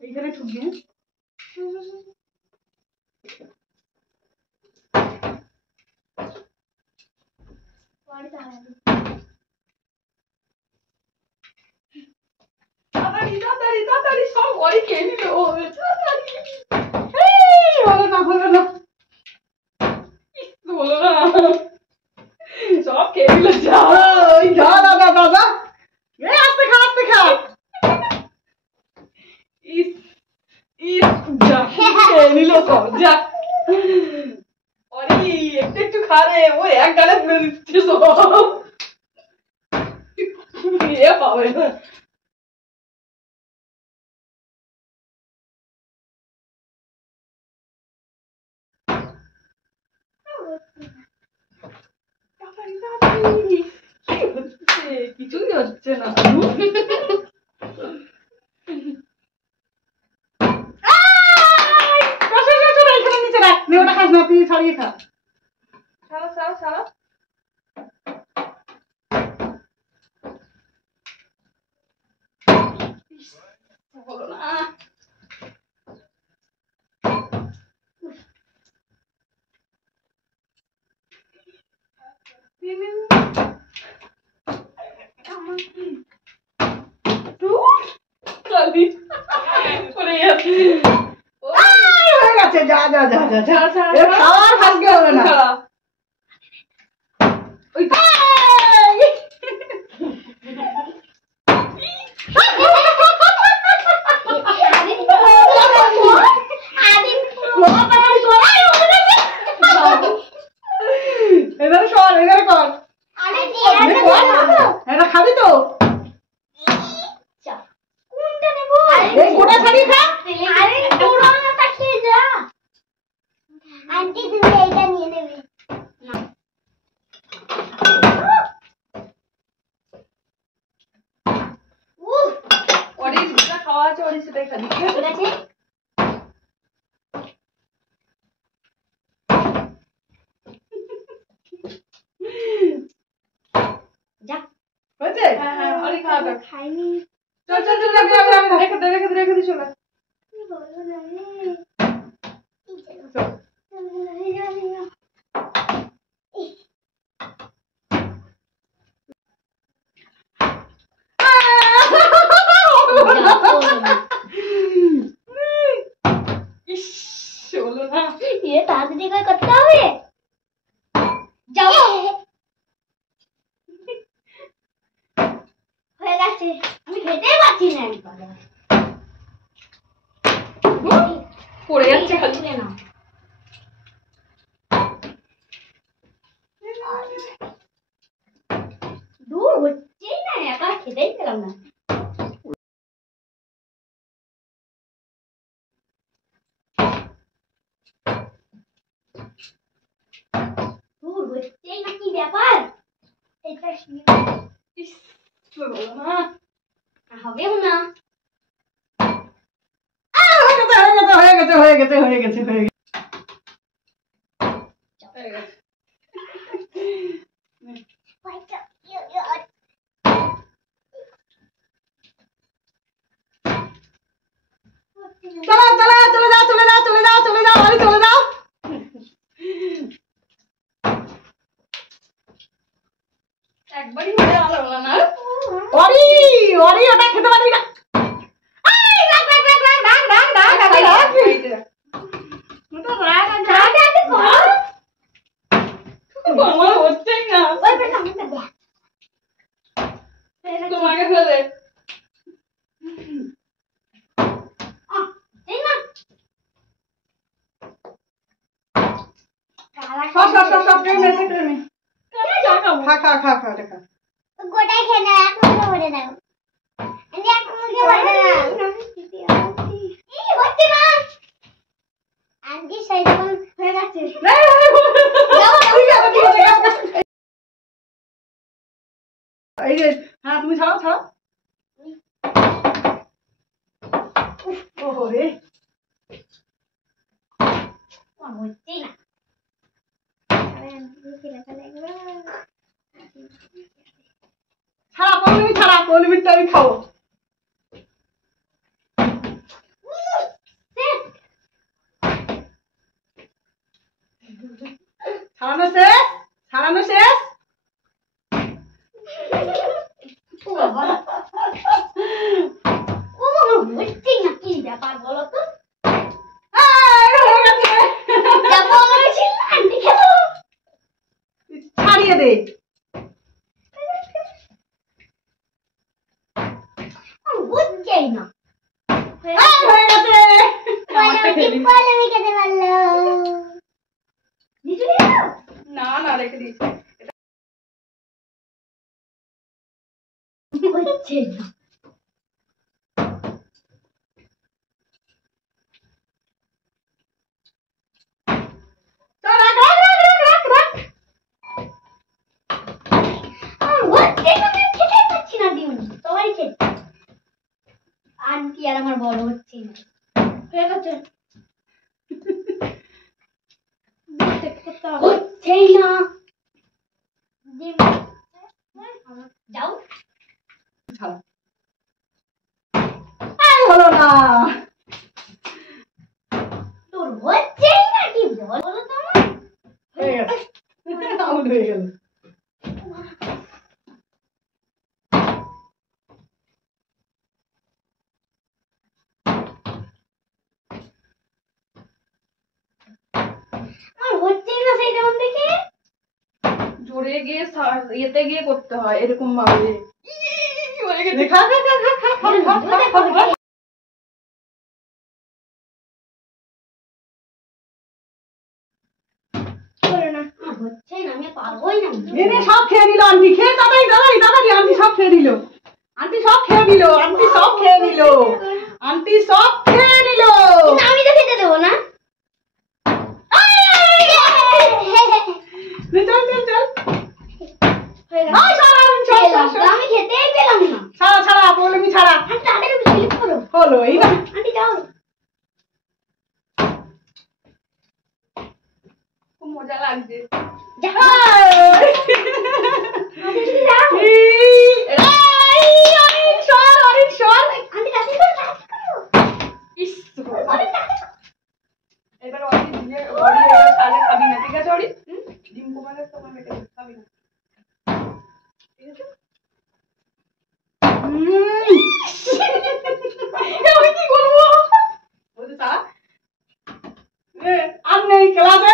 এইখানে ঠুকবি। তাড়াতাড়ি সব ওই খেয়ে নিল। হলো না হলো না হলো না, সব খেয়ে নিল। যা যা দাদা দাদা, আস্তে খা আস্তে খা। ইস ইস, যা খেয়ে নিল সব। যা অরি একটু একটু খা রে, ও এক গালে পুড়ে দিচ্ছে সব। এ পাবে না। কিছুই হচ্ছে না। নিচে রাখ, ওটা খাস না, তুই ছাড়িয়ে খা। ছাড়া ছাড়া ছাড়া। হলো না। যা যা যা যা যা, খাওয়ার ভাগ্যে হলো না। এবারে সর, এবারে কর। এটা খাবি তো? গোটা ছাড়িয়ে খা। আন্টি তুমি এটা নিয়ে নেবে। ওরে যেটা খাওয়া আছে ওরে সেটাই খাবি, ঠিক আছে? যা হয়েছে? হ্যাঁ হ্যাঁ, ওরে খাওয়া। খাইনি। চল চল চল, রেখে দে রেখে দে রেখে দে, চলে। তাড়াতাড়ি করে করতে হবে। যাও, হয়ে গেছে। আমি খেতেই পাচ্ছি না। পড়ে যাচ্ছে খালি। না দূর হচ্ছেই না, একা খেতেই পেলাম না। দূর হচ্ছেই না, কি ব্যাপার? এটা হবেও না। হয়ে গেছে হয়ে গেছে হয়ে গেছে হয়ে গেছে। চলো চলো চলে যাও চলে যাও চলে যাও চলে যাও আরে চলে যাও। একবারই হয়ে গেল না। অরি অরি ওটা খেতে পারবি না। তোমাকে ফেলে খা খা খা খা দেখা গোটাই খেয়ে নাও, এক মুখে ভরে দাও। আমি এক মুখে ভরে দাও। এই হচ্ছে না। আন্টি সাইডন হয়ে গেছে। এই যে হ্যাঁ তুমি ছাড়াও ছাড়াও। ওহো রে হচ্ছেই না। ছাড়া 5 মিনিট ছাড়া, 5 মিনিট আমি খাবো। ছাড়ানো শেষ, ছাড়ানো শেষ। ও বাবা, ও বাবা, হচ্ছেই না, কি ব্যাপার বলো তো? হয়ে গেছে। যা বলেছিল আন্টি খেলো। ছাড়িয়ে দে। হচ্ছেই না। হয়ে গেছে। আমারটা খেয়ে নি। আমি খেতে পারলাম। না না, রেখে দিয়েছি। হচ্ছে না। চল, রাখ, রাখ, রাখ, রাখ, রাখ। হচ্ছে না, আমি খেতে পাচ্ছি না ডিম। সবাই খেতে। আন্টি আর আমার বড় হচ্ছে না। হয়ে গেছে। হচ্ছেই না। ডিম যাও। ছাড়া। হলো না। তোর হচ্ছেই না, কি বলো তো আমার? হয়ে গেছে। আউট হয়ে গেল। আমার হচ্ছেই না সেই যেমন দেখে। জোরে গিয়ে ইয়েতে গিয়ে করতে হয় এরকম ভাবে। হয়ে গেছে। খা, খা, খা, খা, খা, খা, খা, খা, খা, খা। করে না, আমার হচ্ছেই না, আমি পারবোই না। এনে সব খেয়ে নিল আন্টি। খেয়ে তাড়াতাড়ি তাড়াতাড়ি তাড়াতাড়ি। আন্টি সব খেয়ে নিল। আন্টি সব খেয়ে নিল। আন্টি সব খেয়ে নিল। আন্টি সব খেয়ে নিল। কিন্তু আমি তো খেতে দেবো না। চল চল চল। হয়ে গেছে। আয় ছাড়া, চল, চল, চল। আমি খেতেই পেলাম না। ছাড়া ছাড়া, বলে মি ছাড়া। আন্টি তাড়াতাড়ি স্লিপ করো। হলো এই না। আন্টি যাও। খুব মজা লাগছে। যাও। আন্টি তুমি যাও। আন্টি তাড়াতাড়ি করো, তাড়াতাড়ি করো। অনেক তাড়াতাড়ি করো। এবার অরি দিয়ে অরি এবার তাহলে খাবি না, ঠিক আছে অরি? ডিম কোপালে তোমার মেটে খাবি না, ঠিক আছে? আমি কি করবো? বলতে তারা আর নেই, ক্লাসে